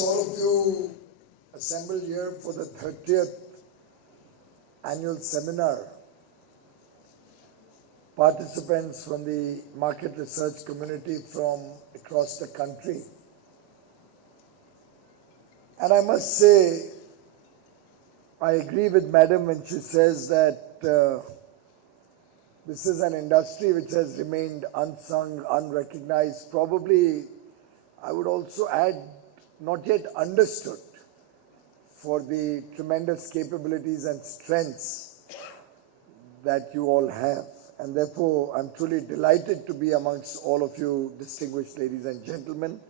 amongst all of you assembled here for the 30th annual seminar, participants from the market research community from across the country. And I must say, I agree with Madam when she says that this is an industry which has remained unsung, unrecognized, probably, I would also add, not yet understood for the tremendous capabilities and strengths that you all have. And therefore, I'm truly delighted to be amongst all of you distinguished ladies and gentlemen.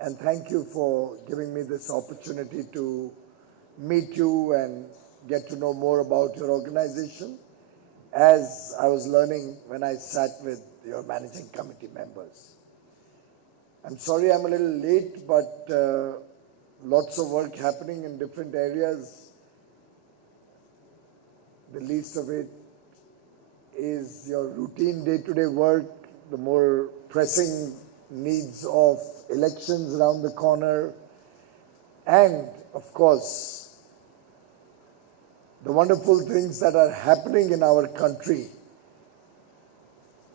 And thank you for giving me this opportunity to meet you and get to know more about your organization, as I was learning when I sat with your managing committee members. I'm sorry I'm a little late, but lots of work happening in different areas. The least of it is your routine day-to-day work, the more pressing needs of elections around the corner, and of course, the wonderful things that are happening in our country,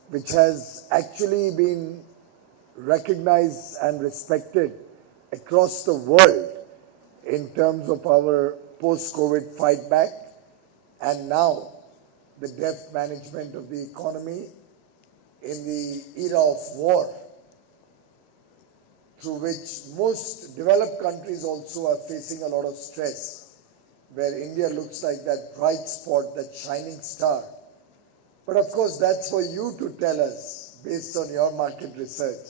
which has actually been recognized and respected across the world in terms of our post-COVID fight back, and now the deft management of the economy in the era of war, through which most developed countries also are facing a lot of stress, where India looks like that bright spot, that shining star. But of course, that's for you to tell us based on your market research.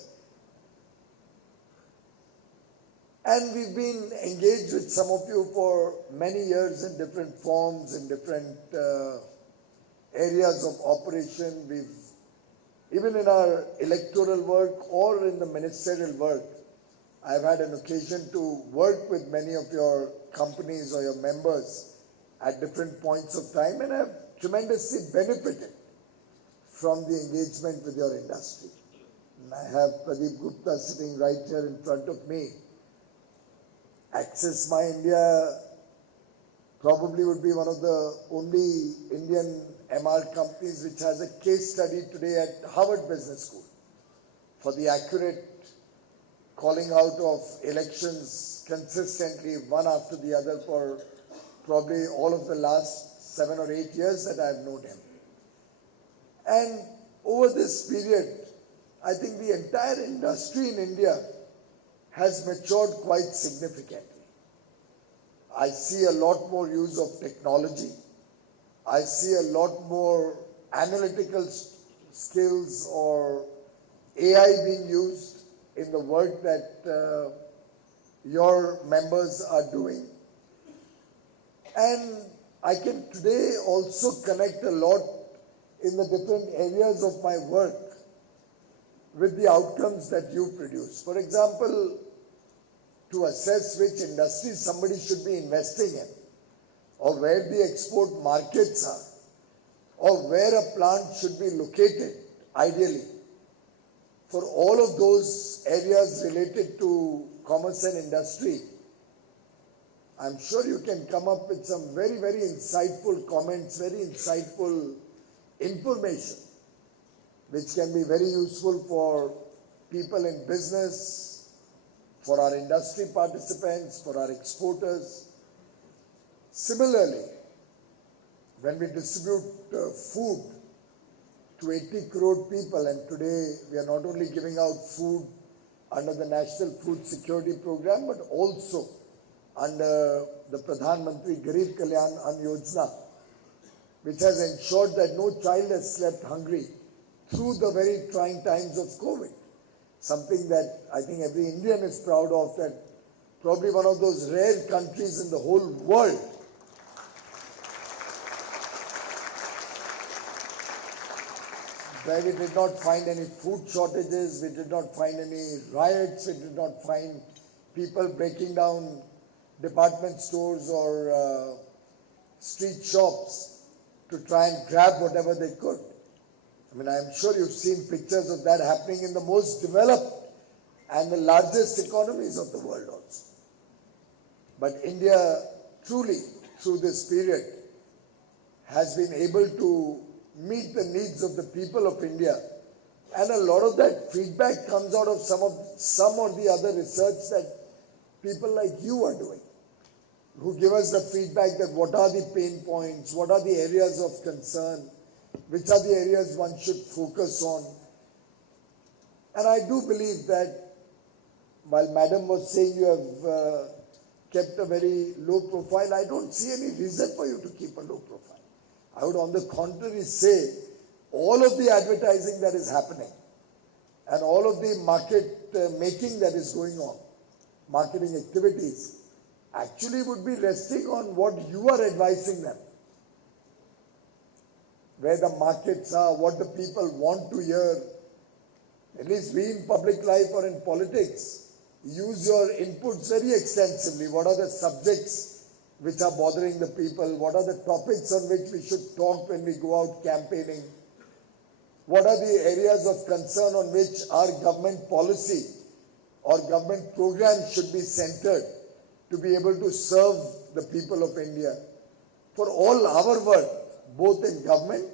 And we've been engaged with some of you for many years in different forms, in different areas of operation. Even in our electoral work or in the ministerial work, I've had an occasion to work with many of your companies or your members at different points of time, and I've tremendously benefited from the engagement with your industry. And I have Pradeep Gupta sitting right here in front of me. Access My India probably would be one of the only Indian MR companies which has a case study today at Harvard Business School for the accurate calling out of elections consistently, one after the other, for probably all of the last 7 or 8 years that I've known him. And over this period, I think the entire industry in India has matured quite significantly. I see a lot more use of technology. I see a lot more analytical skills or AI being used in the work that your members are doing. And I can today also connect a lot in the different areas of my work with the outcomes that you produce. For example, to assess which industry somebody should be investing in, or where the export markets are, or where a plant should be located, ideally. For all of those areas related to commerce and industry, I'm sure you can come up with some very, very insightful comments, very insightful information, which can be very useful for people in business, for our industry participants, for our exporters. Similarly, when we distribute food to 80 crore people, and today we are not only giving out food under the National Food Security Program, but also under the Pradhan Mantri Garib Kalyan Ann Yojana, which has ensured that no child has slept hungry through the very trying times of COVID. Something that I think every Indian is proud of, that probably one of those rare countries in the whole world where we did not find any food shortages, we did not find any riots, we did not find people breaking down department stores or street shops to try and grab whatever they could. I mean, I'm sure you've seen pictures of that happening in the most developed and the largest economies of the world also. But India truly, through this period, has been able to meet the needs of the people of India. And a lot of that feedback comes out of some or the other research that people like you are doing, who give us the feedback that what are the pain points, what are the areas of concern, which are the areas one should focus on. And I do believe that while Madam was saying you have kept a very low profile, I don't see any reason for you to keep a low profile. I would on the contrary say all of the advertising that is happening and all of the market making that is going on, marketing activities, actually would be resting on what you are advising them. Where the markets are, what the people want to hear. At least we in public life or in politics use your inputs very extensively. What are the subjects which are bothering the people? What are the topics on which we should talk when we go out campaigning? What are the areas of concern on which our government policy or government programs should be centered to be able to serve the people of India? For all our work, both in government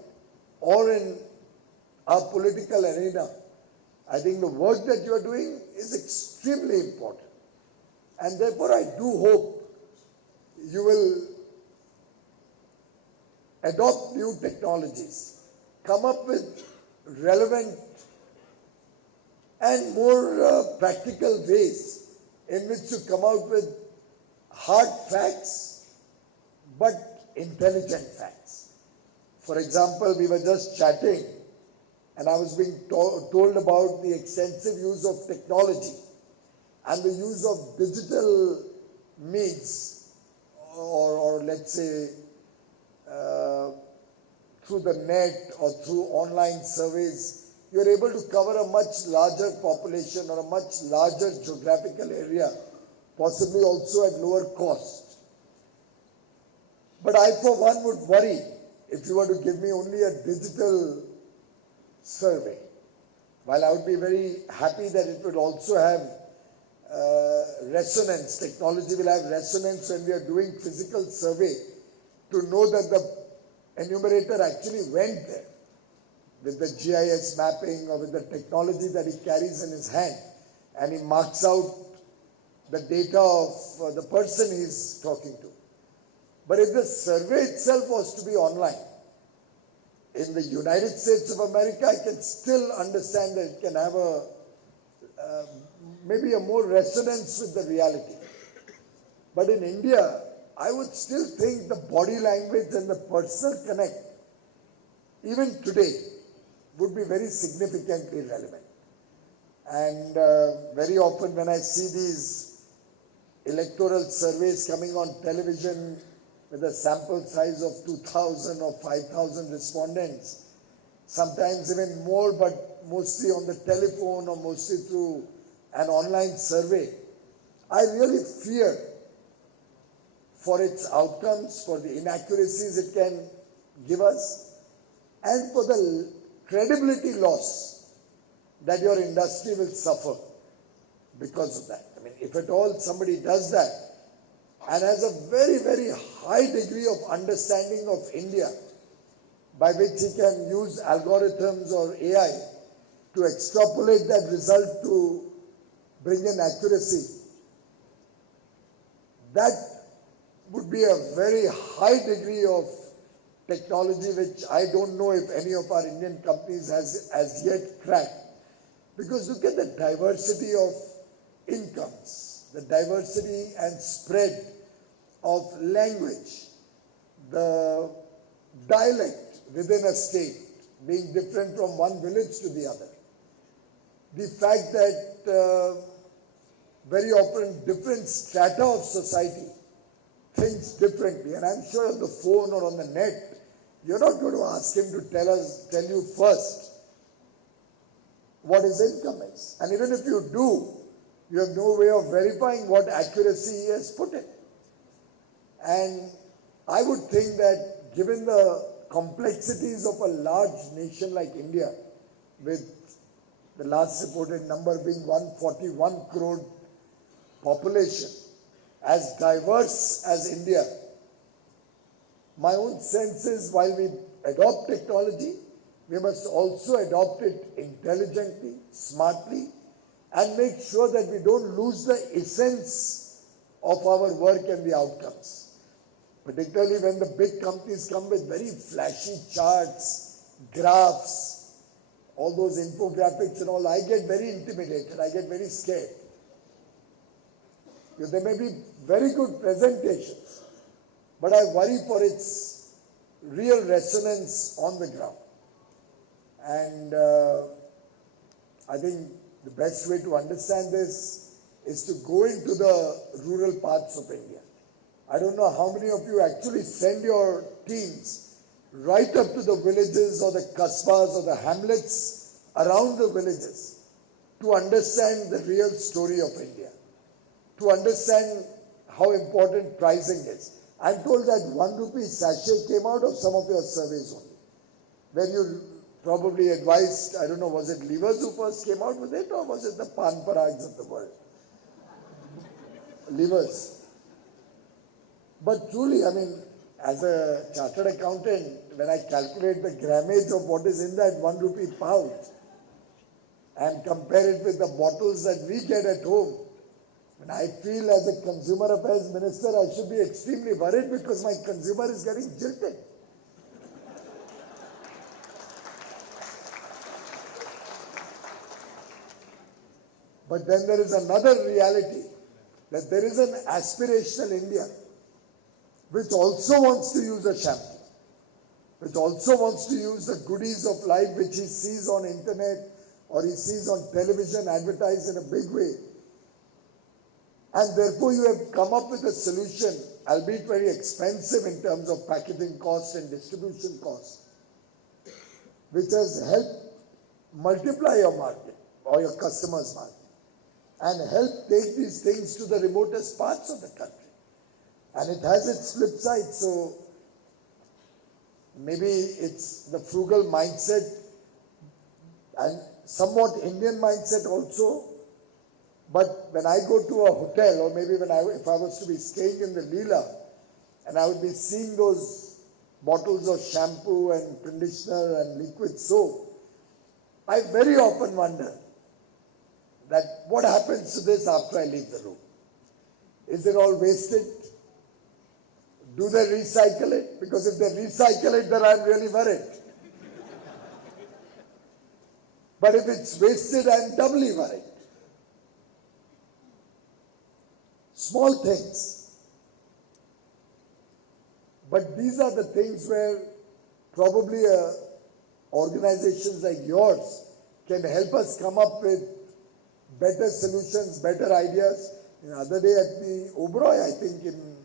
or in our political arena, I think the work that you are doing is extremely important. And therefore, I do hope you will adopt new technologies, come up with relevant and more practical ways in which to come out with hard facts, but intelligent facts. For example, we were just chatting and I was being told about the extensive use of technology and the use of digital means or let's say through the net or through online surveys, you're able to cover a much larger population or a much larger geographical area, possibly also at lower cost. But I for one would worry if you were to give me only a digital survey. While I would be very happy that it would also have resonance, technology will have resonance when we are doing physical survey to know that the enumerator actually went there with the GIS mapping or with the technology that he carries in his hand and he marks out the data of the person he is talking to. But if the survey itself was to be online, in the United States of America, I can still understand that it can have maybe a more resonance with the reality. But in India, I would still think the body language and the personal connect, even today, would be very significantly relevant. And very often when I see these electoral surveys coming on television with a sample size of 2,000 or 5,000 respondents, sometimes even more, but mostly on the telephone or mostly through an online survey, I really fear for its outcomes, for the inaccuracies it can give us, and for the credibility loss that your industry will suffer because of that. I mean, if at all somebody does that and has a very, very high degree of understanding of India by which he can use algorithms or AI to extrapolate that result to bring in accuracy, that would be a very high degree of technology which I don't know if any of our Indian companies has as yet cracked. Because look at the diversity of incomes, the diversity and spread of language, the dialect within a state being different from one village to the other. The fact that very often different strata of society thinks differently, and I'm sure on the phone or on the net, you're not going to ask him to tell you first what his income is. And even if you do, you have no way of verifying what accuracy he has put in. And I would think that given the complexities of a large nation like India, with the last reported number being 141 crore population, as diverse as India, my own sense is while we adopt technology, we must also adopt it intelligently, smartly, and make sure that we don't lose the essence of our work and the outcomes. Particularly when the big companies come with very flashy charts, graphs, all those infographics and all, I get very intimidated, I get very scared. Because there may be very good presentations, but I worry for its real resonance on the ground. And I think the best way to understand this is to go into the rural parts of India. I don't know how many of you actually send your teams right up to the villages or the kasbahs or the hamlets around the villages to understand the real story of India, to understand how important pricing is. I'm told that 1 rupee sachet came out of some of your surveys only, where you probably advised, I don't know, was it levers who first came out with it or was it the pan parags of the world? Levers. But truly, I mean, as a chartered accountant, when I calculate the grammage of what is in that 1 rupee pouch and compare it with the bottles that we get at home, and I feel as a consumer affairs minister, I should be extremely worried because my consumer is getting jilted. But then there is another reality, that there is an aspirational India which also wants to use a shampoo, which also wants to use the goodies of life which he sees on internet or he sees on television advertised in a big way. And therefore you have come up with a solution, albeit very expensive in terms of packaging cost and distribution cost, which has helped multiply your market or your customers' market and help take these things to the remotest parts of the country. And it has its flip side, so maybe it's the frugal mindset and somewhat Indian mindset also. But when I go to a hotel, or maybe if I was to be staying in the Leela, and I would be seeing those bottles of shampoo and conditioner and liquid soap, I very often wonder that what happens to this after I leave the room? Is it all wasted? Do they recycle it? Because if they recycle it, then I'm really worried. But if it's wasted, I'm doubly worried. Small things. But these are the things where probably organizations like yours can help us come up with better solutions, better ideas. The other day at the Oberoi, I think in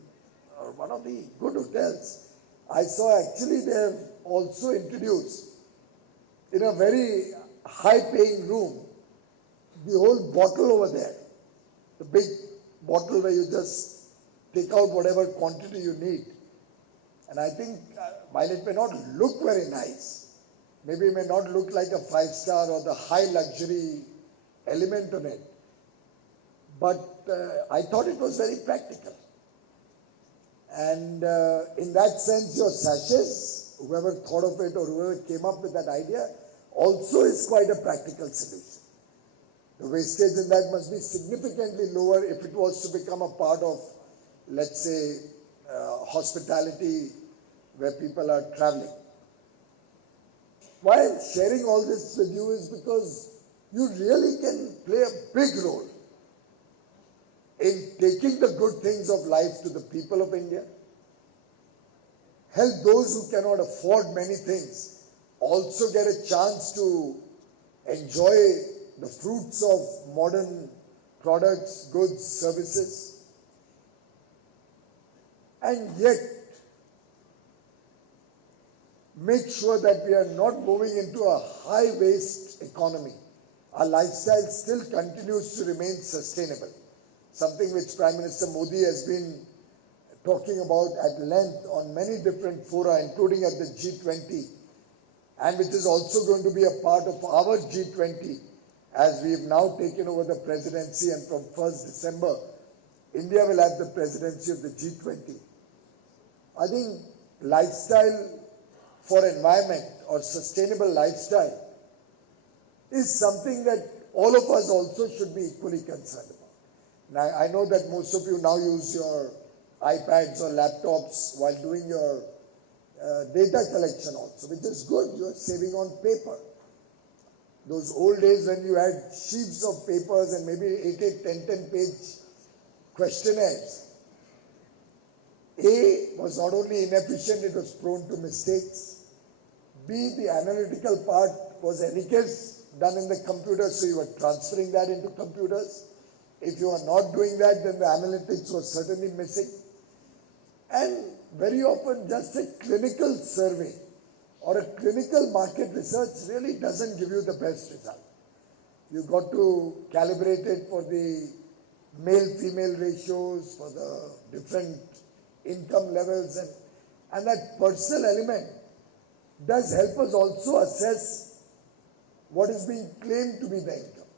one of the good hotels, I saw actually they have also introduced in a very high-paying room the whole bottle over there, the big bottle where you just take out whatever quantity you need. And I think while it may not look very nice, maybe it may not look like a 5-star or the high luxury element on it, but I thought it was very practical. And in that sense, your sachets, whoever thought of it or whoever came up with that idea, also is quite a practical solution. The wastage in that must be significantly lower if it was to become a part of, let's say, hospitality where people are traveling. Why I'm sharing all this with you is because you really can play a big role in taking the good things of life to the people of India, help those who cannot afford many things also get a chance to enjoy the fruits of modern products, goods, services, and yet make sure that we are not moving into a high waste economy. Our lifestyle still continues to remain sustainable, something which Prime Minister Modi has been talking about at length on many different fora, including at the G20, and which is also going to be a part of our G20 as we have now taken over the presidency, and from 1st December India will have the presidency of the G20. I think lifestyle for environment or sustainable lifestyle is something that all of us also should be equally concerned about. Now, I know that most of you now use your iPads or laptops while doing your data collection also, which is good. You are saving on paper. Those old days when you had sheets of papers and maybe 10 page questionnaires, A, was not only inefficient, it was prone to mistakes. B, the analytical part was any case done in the computer, so you were transferring that into computers. If you are not doing that, then the analytics was certainly missing. And very often just a clinical survey or a clinical market research really doesn't give you the best result. You got to calibrate it for the male-female ratios, for the different income levels, and that personal element does help us also assess what is being claimed to be the income.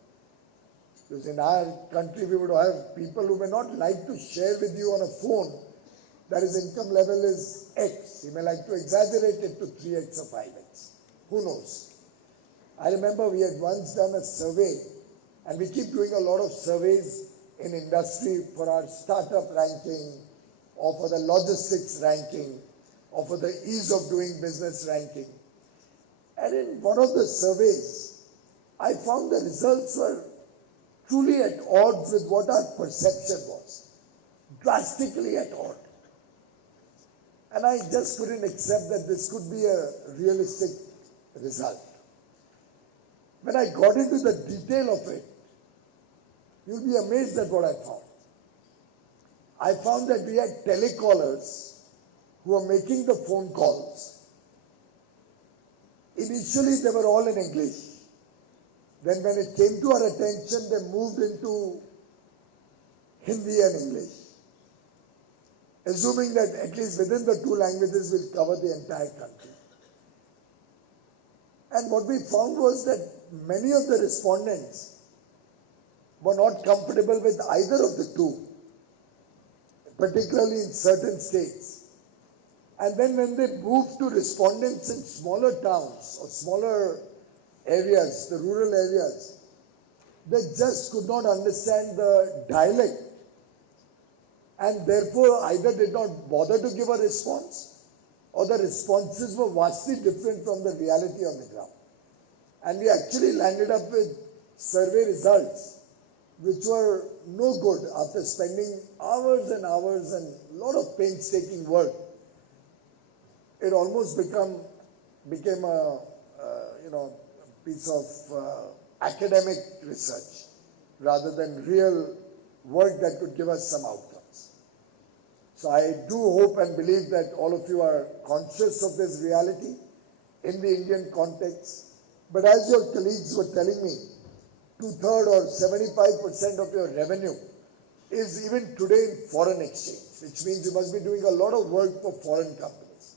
Because in our country we would have people who may not like to share with you on a phone that his income level is X. He may like to exaggerate it to 3X or 5X. Who knows? I remember we had once done a survey, and we keep doing a lot of surveys in industry for our startup ranking, or for the logistics ranking, or for the ease of doing business ranking. And in one of the surveys, I found the results were truly at odds with what our perception was. Drastically at odds. And I just couldn't accept that this could be a realistic result. When I got into the detail of it, you'll be amazed at what I found. I found that we had telecallers who were making the phone calls. Initially, they were all in English. Then when it came to our attention, they moved into Hindi and English, assuming that at least within the two languages will cover the entire country. And what we found was that many of the respondents were not comfortable with either of the two, particularly in certain states. And then when they moved to respondents in smaller towns or smaller areas, the rural areas, they just could not understand the dialect, and therefore either did not bother to give a response, or the responses were vastly different from the reality on the ground. And we actually landed up with survey results which were no good after spending hours and hours and a lot of painstaking work. It almost became a piece of academic research rather than real work that could give us some outcomes. So I do hope and believe that all of you are conscious of this reality in the Indian context. But as your colleagues were telling me, 2/3 or 75% of your revenue is even today in foreign exchange, which means you must be doing a lot of work for foreign companies.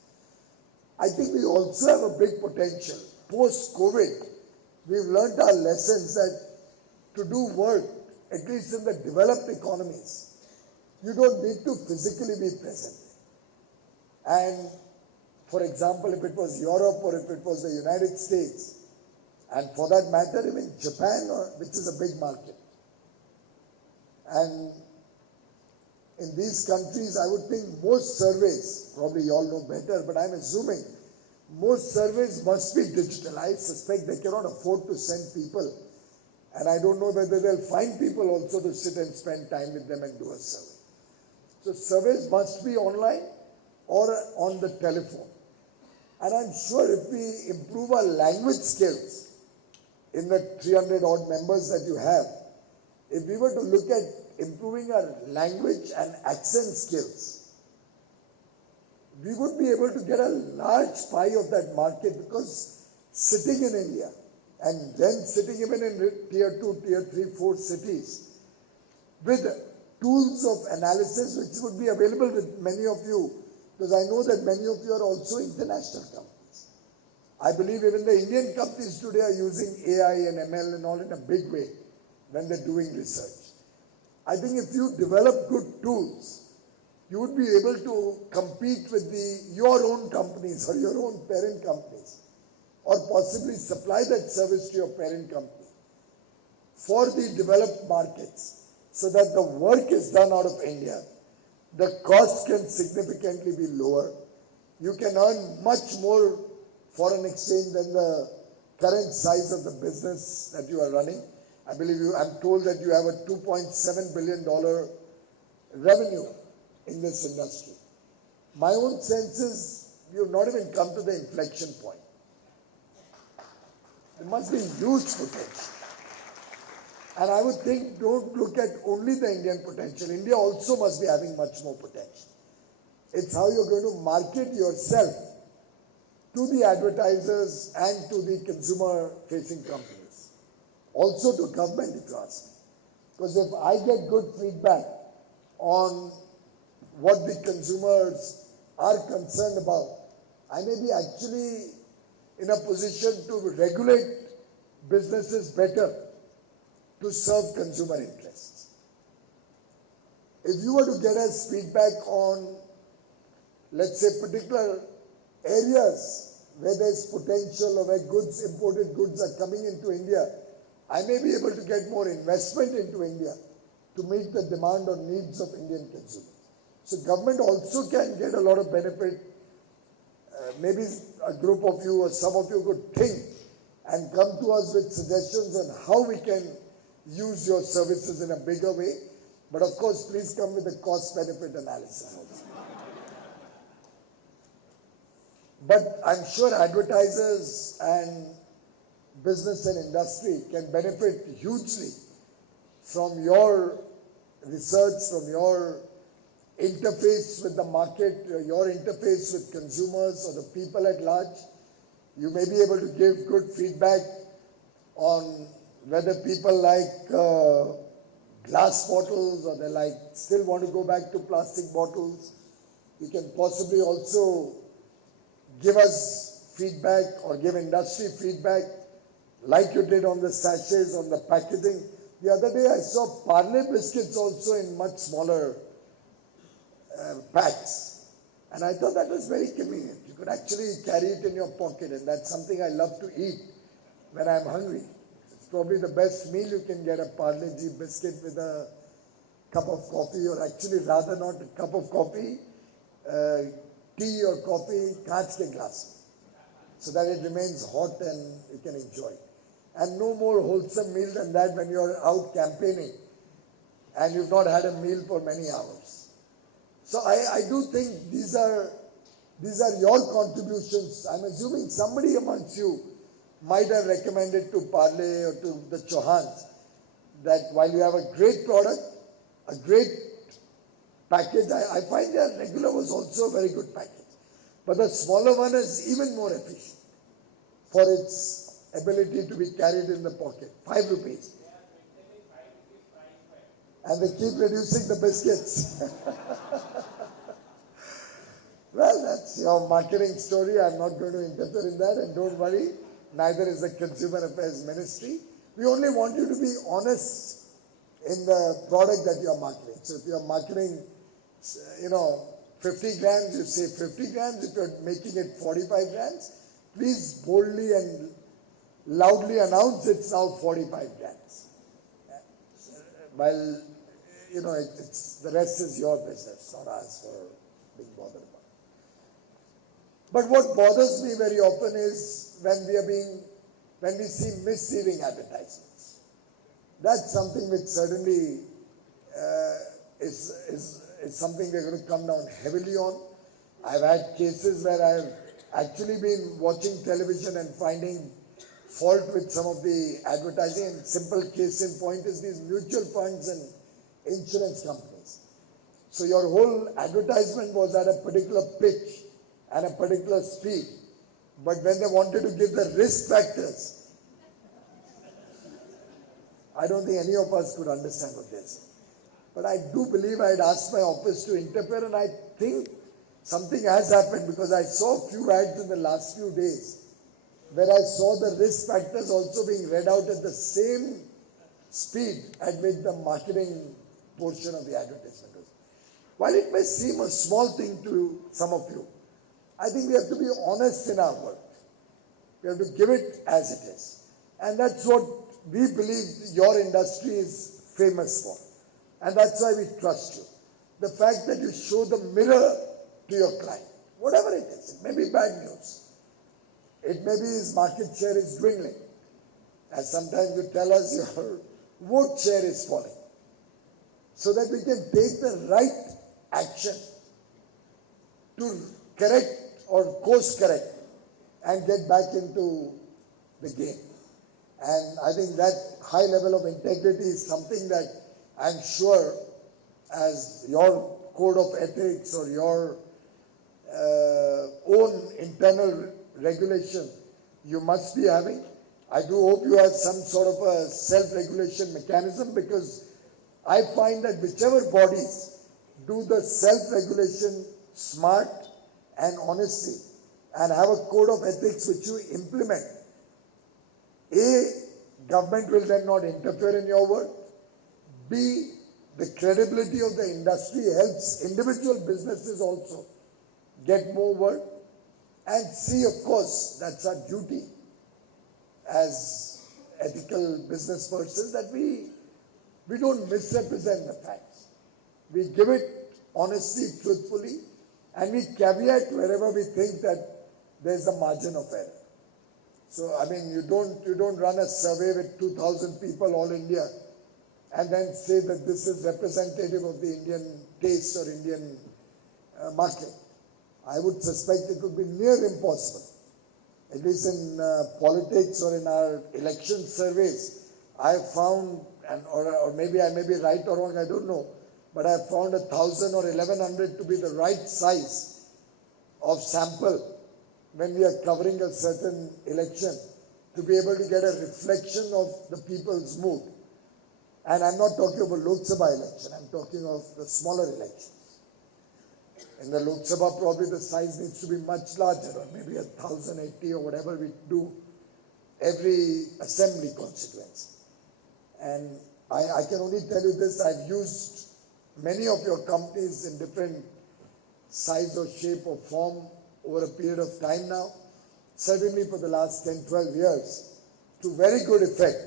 I think we also have a big potential. Post-COVID, we've learned our lessons that to do work, at least in the developed economies, you don't need to physically be present. And for example, if it was Europe or if it was the United States, and for that matter, even Japan, which is a big market. And in these countries, I would think most surveys, probably you all know better, but I'm assuming most surveys must be digital. I suspect they cannot afford to send people. And I don't know whether they'll find people also to sit and spend time with them and do a survey. So surveys must be online or on the telephone. And I'm sure if we improve our language skills in the 300 odd members that you have, if we were to look at improving our language and accent skills, we would be able to get a large pie of that market, because sitting in India and then sitting even in tier 2, tier 3, 4 cities with tools of analysis which would be available with many of you, because I know that many of you are also international companies. I believe even the Indian companies today are using AI and ML and all in a big way when they're doing research. I think if you develop good tools, you would be able to compete with your own companies or your own parent companies, or possibly supply that service to your parent company for the developed markets, so that the work is done out of India. The cost can significantly be lower. You can earn much more foreign exchange than the current size of the business that you are running. I believe I'm told that you have a $2.7 billion revenue in this industry. My own sense is you've not even come to the inflection point. There must be huge potential. And I would think, don't look at only the Indian potential. India also must be having much more potential. It's how you're going to market yourself to the advertisers and to the consumer-facing companies. Also to government, if you ask me. Because if I get good feedback on what the consumers are concerned about, I may be actually in a position to regulate businesses better to serve consumer interests. If you were to get us feedback on, let's say, particular areas where there's potential or where imported goods are coming into India, I may be able to get more investment into India to meet the demand or needs of Indian consumers. So government also can get a lot of benefit. Maybe a group of you or some of you could think and come to us with suggestions on how we can use your services in a bigger way. But of course, please come with a cost-benefit analysis also. But I'm sure advertisers and business and industry can benefit hugely from your research, from your interface with the market, your interface with consumers or the people at large. You may be able to give good feedback on whether people like glass bottles or they still want to go back to plastic bottles. You can possibly also give us feedback or give industry feedback like you did on the sachets, on the packaging. The other day I saw Parle biscuits also in much smaller packs. And I thought that was very convenient. You could actually carry it in your pocket, and that's something I love to eat when I'm hungry. It's probably the best meal you can get, a Parle G biscuit with a cup of coffee, or actually rather not a cup of coffee, tea or coffee, kaach ke glass, so that it remains hot and you can enjoy it. And no more wholesome meal than that when you're out campaigning and you've not had a meal for many hours. So I do think these are your contributions. I'm assuming somebody amongst you might have recommended to Parle or to the Chauhans that while you have a great product, a great package, I find their regular was also a very good package. But the smaller one is even more efficient for its ability to be carried in the pocket. 5 rupees. And they keep reducing the biscuits. Well, that's your marketing story. I'm not going to interfere in that, and don't worry, neither is the Consumer Affairs Ministry. We only want you to be honest in the product that you're marketing. So if you're marketing, 50 grams, you say 50 grams. If you're making it 45 grams, please boldly and loudly announce it's now 45 grams. While, the rest is your business, not ours for being bothered about. But what bothers me very often is when we see misleading advertisements. That's something which certainly is something we're going to come down heavily on. I've had cases where I've actually been watching television and finding fault with some of the advertising, and simple case in point is these mutual funds and insurance companies. So your whole advertisement was at a particular pitch and a particular speed, but when they wanted to give the risk factors, I don't think any of us could understand what they're saying. But I do believe I'd asked my office to interfere, and I think something has happened, because I saw a few ads in the last few days where I saw the risk factors also being read out at the same speed at which the marketing portion of the advertisement was. While it may seem a small thing to some of you, I think we have to be honest in our work. We have to give it as it is. And that's what we believe your industry is famous for. And that's why we trust you. The fact that you show the mirror to your client, whatever it is, it may be bad news. It may be his market share is dwindling. As sometimes you tell us your vote share is falling. So that we can take the right action to correct or course correct and get back into the game. And I think that high level of integrity is something that I'm sure as your code of ethics or your own internal regulation you must be having. I do hope you have some sort of a self-regulation mechanism, because I find that whichever bodies do the self-regulation smart and honestly and have a code of ethics which you implement, A, government will then not interfere in your work. B, the credibility of the industry helps individual businesses also get more work. And C, of course, that's our duty as ethical business persons, that we don't misrepresent the facts. We give it honestly, truthfully, and we caveat wherever we think that there's a margin of error. So, I mean, you don't run a survey with 2,000 people, all India, and then say that this is representative of the Indian taste or Indian market. I would suspect it would be near impossible. At least in politics or in our election surveys, I have found, or maybe I may be right or wrong, I don't know, but I have found 1,000 or 1,100 to be the right size of sample when we are covering a certain election, to be able to get a reflection of the people's mood. And I'm not talking about Lok Sabha election, I'm talking of the smaller elections. In the Lok Sabha, probably the size needs to be much larger, or maybe 1,080 or whatever we do every assembly constituency. And I can only tell you this, I've used many of your companies in different size or shape or form over a period of time now, certainly for the last 10, 12 years, to very good effect.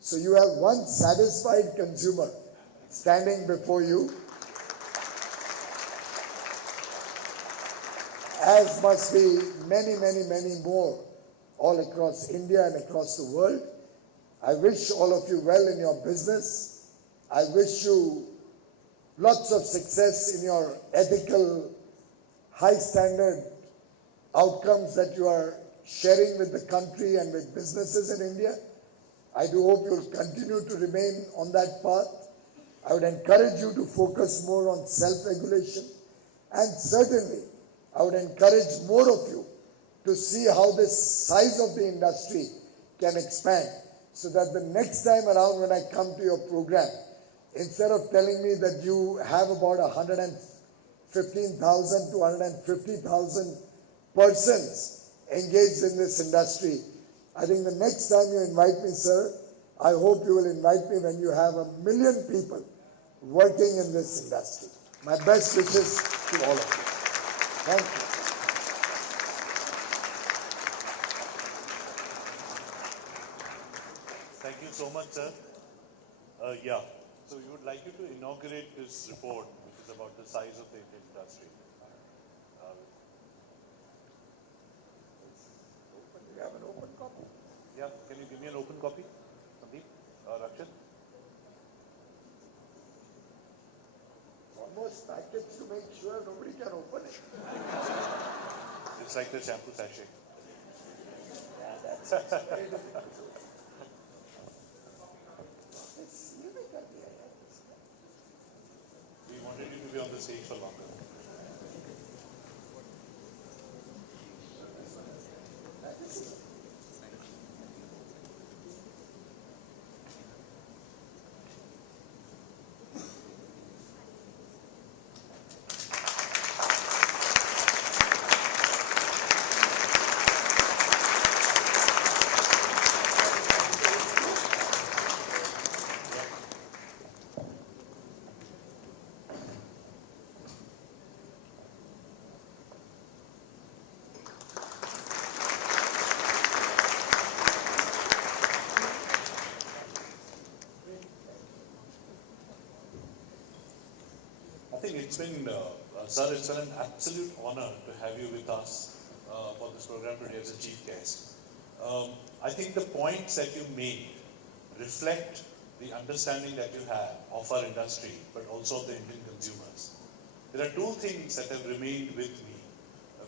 So you have one satisfied consumer standing before you, as must be many, many, many more all across India and across the world. I wish all of you well in your business. I wish you lots of success in your ethical, high standard outcomes that you are sharing with the country and with businesses in India. I do hope you'll continue to remain on that path. I would encourage you to focus more on self-regulation, and certainly I would encourage more of you to see how this size of the industry can expand, so that the next time around when I come to your program, instead of telling me that you have about 115,000 to 150,000 persons engaged in this industry, I think the next time you invite me, sir, I hope you will invite me when you have 1 million people working in this industry. My best wishes to all of you. Thank you. Thank you so much, sir. Yeah, so we would like you to inaugurate this report, which is about the size of the Indian industry. You have an open copy? Yeah, can you give me an open copy, Sandeep? Rakshan? Almost packets to make sure nobody can open it. It's like the shampoo sachet. Yeah, that's very difficult to do. We wanted you to be on the stage for longer. sir, it's been an absolute honor to have you with us for this program today as a chief guest. I think the points that you made reflect the understanding that you have of our industry, but also of the Indian consumers. There are two things that have remained with me,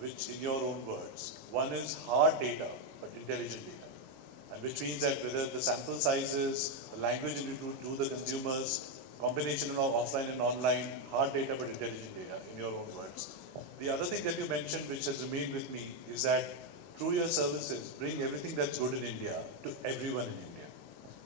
which in your own words. One is hard data, but intelligent data. And which means that whether the sample sizes, the language you do the consumers, combination of offline and online, hard data but intelligent data, in your own words. The other thing that you mentioned, which has remained with me, is that through your services, bring everything that's good in India to everyone in India.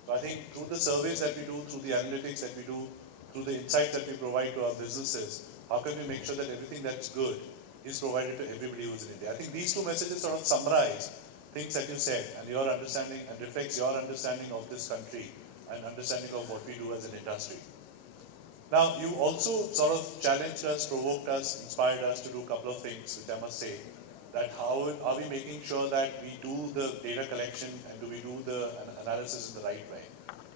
So I think through the surveys that we do, through the analytics that we do, through the insights that we provide to our businesses, how can we make sure that everything that's good is provided to everybody who's in India? I think these two messages sort of summarize things that you said and your understanding and reflects your understanding of this country and understanding of what we do as an industry. Now, you also sort of challenged us, provoked us, inspired us to do a couple of things, which I must say, that how are we making sure that we do the data collection and do we do the analysis in the right way?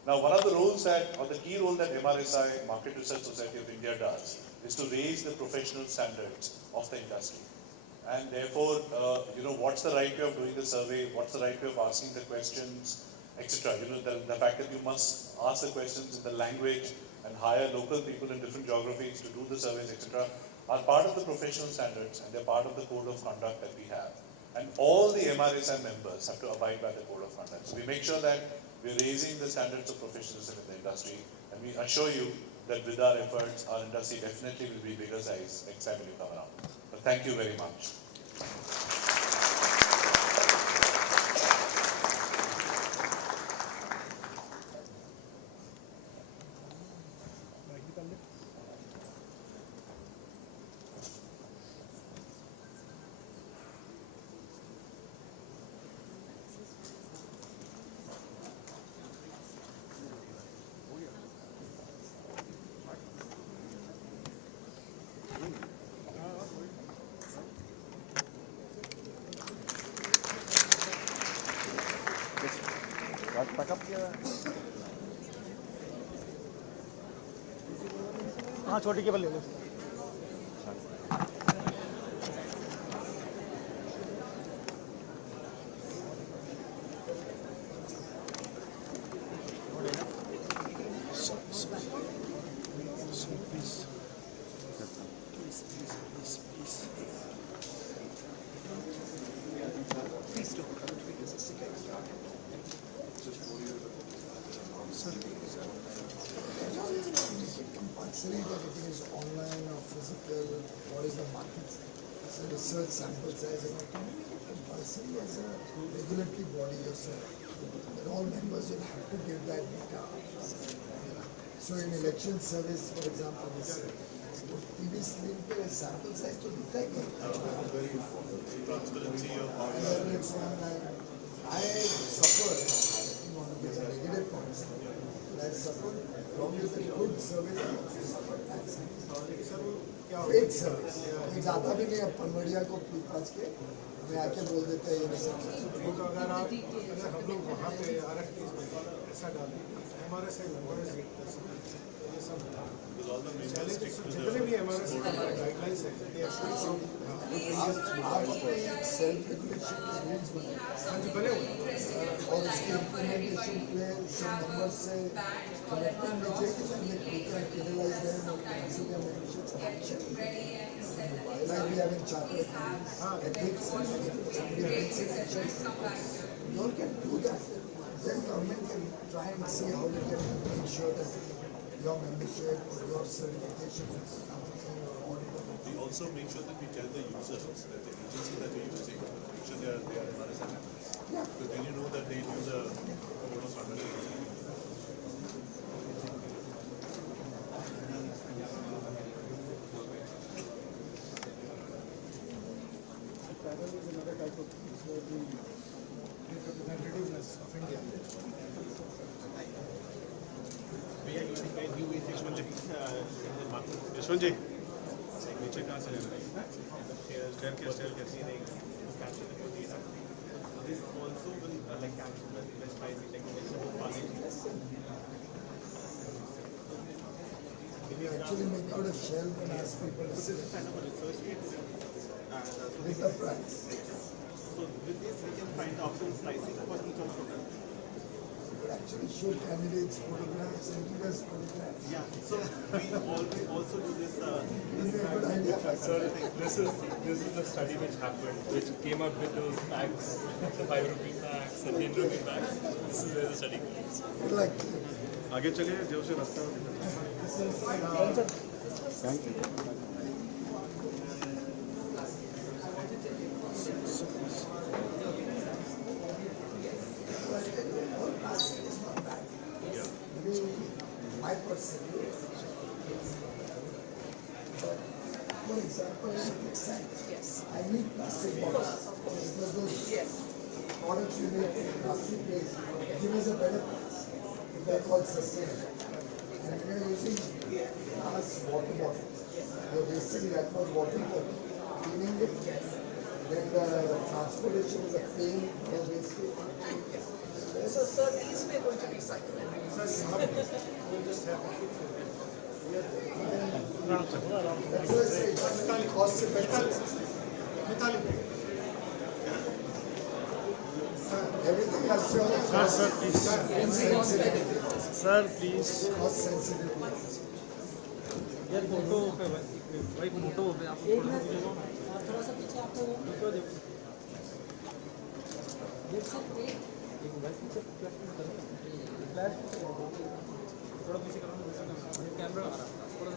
Now, one of the roles that, or the key role that MRSI, Market Research Society of India, does is to raise the professional standards of the industry. And therefore, what's the right way of doing the survey? What's the right way of asking the questions, etc. The fact that you must ask the questions in the language and hire local people in different geographies to do the surveys, etc., are part of the professional standards and they're part of the code of conduct that we have. And all the MRSI members have to abide by the code of conduct. So we make sure that we're raising the standards of professionalism in the industry, and we assure you that with our efforts, our industry definitely will be bigger size next time when you come around. But thank you very much. हाँ छोटी cable ले लो Compulsory that it is online or physical, what is the market, it's a research sample size, and I can make it compulsory as a regulatory body yourself, that all members will have to give that data. So in election service, for example, we said, TV screen पे sample size तो दिखता ही नहीं. Transparency of I suffer, I don't want to give negative points, but I suffer along with the good service, I also suffer bad service. Fake service. एक जाता भी नहीं अब पनवड़िया को पूछ के हमें आके बोल देते हैं ये नहीं सब. अगर हम लोग वहाँ पे RFP ऐसा डालें MRSI ये सब जितने भी MRSI का हमारे गाइडलाइंस है आप अपने सेल्फ रेगुलेशन के रूल्स बनाए. हाँ जी बने हुए और उसके इम्प्लीमेंटेशन के सब नंबर से कनेक्टिंग नीचे कि we can utilize them or cancel their memberships and action. Like we have in charter ethics, somebody makes it action. You all can do that. Then government can try and see how we can ensure that your membership or your certification is something or audit. We also make sure that we tell the users that the agency that they're using, make sure they are MRSI members. Yeah. Because then you know that they use a code of conduct. Panel is another type of thing where the representativeness of India. Yashwant जी नीचे कहाँ से लेना है stair कैसी नहीं capture को दिया this also will like capture the best price technical actually make out a shelf and ask people to sit kind of a research we did. with the price. So with this, we can find the optimal pricing for each of them. You could actually show candidates photographs and leaders photographs. Yeah. So we also do this. This is a good idea. Sir, this is the study which happened, which came up with those packs, the 5 rupee packs, the 10 rupee packs. This is where the study goes. Good luck. आगे चलिए जो से रास्ता thank you My personal view. But for example, it makes sense. Yes. I need plastic bottles. Because those products you make in plastic waste give us a better price. If they're called sustainable. And when you're using glass water bottles, you're wasting that much water for cleaning it. Then the transportation is a pain for wasting. So, sir, these we are going to recycle. We'll just have a quick That's why I say it's cost effective. Everything has to be cost sensitive. Sir please Cost sensitive. यार photo भाई photo हो गया आप थोड़ा सा पीछे आपको थोड़ा पीछे करो कैमरा आ रहा थोड़ा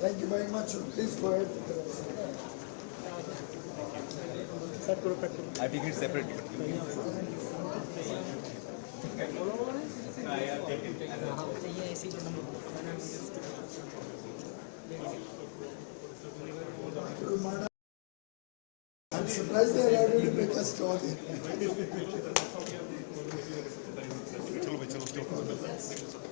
Thank you very much. Please go ahead. I think it's separate. I'm surprised they allowed you to make a straw there. चलो भाई चलो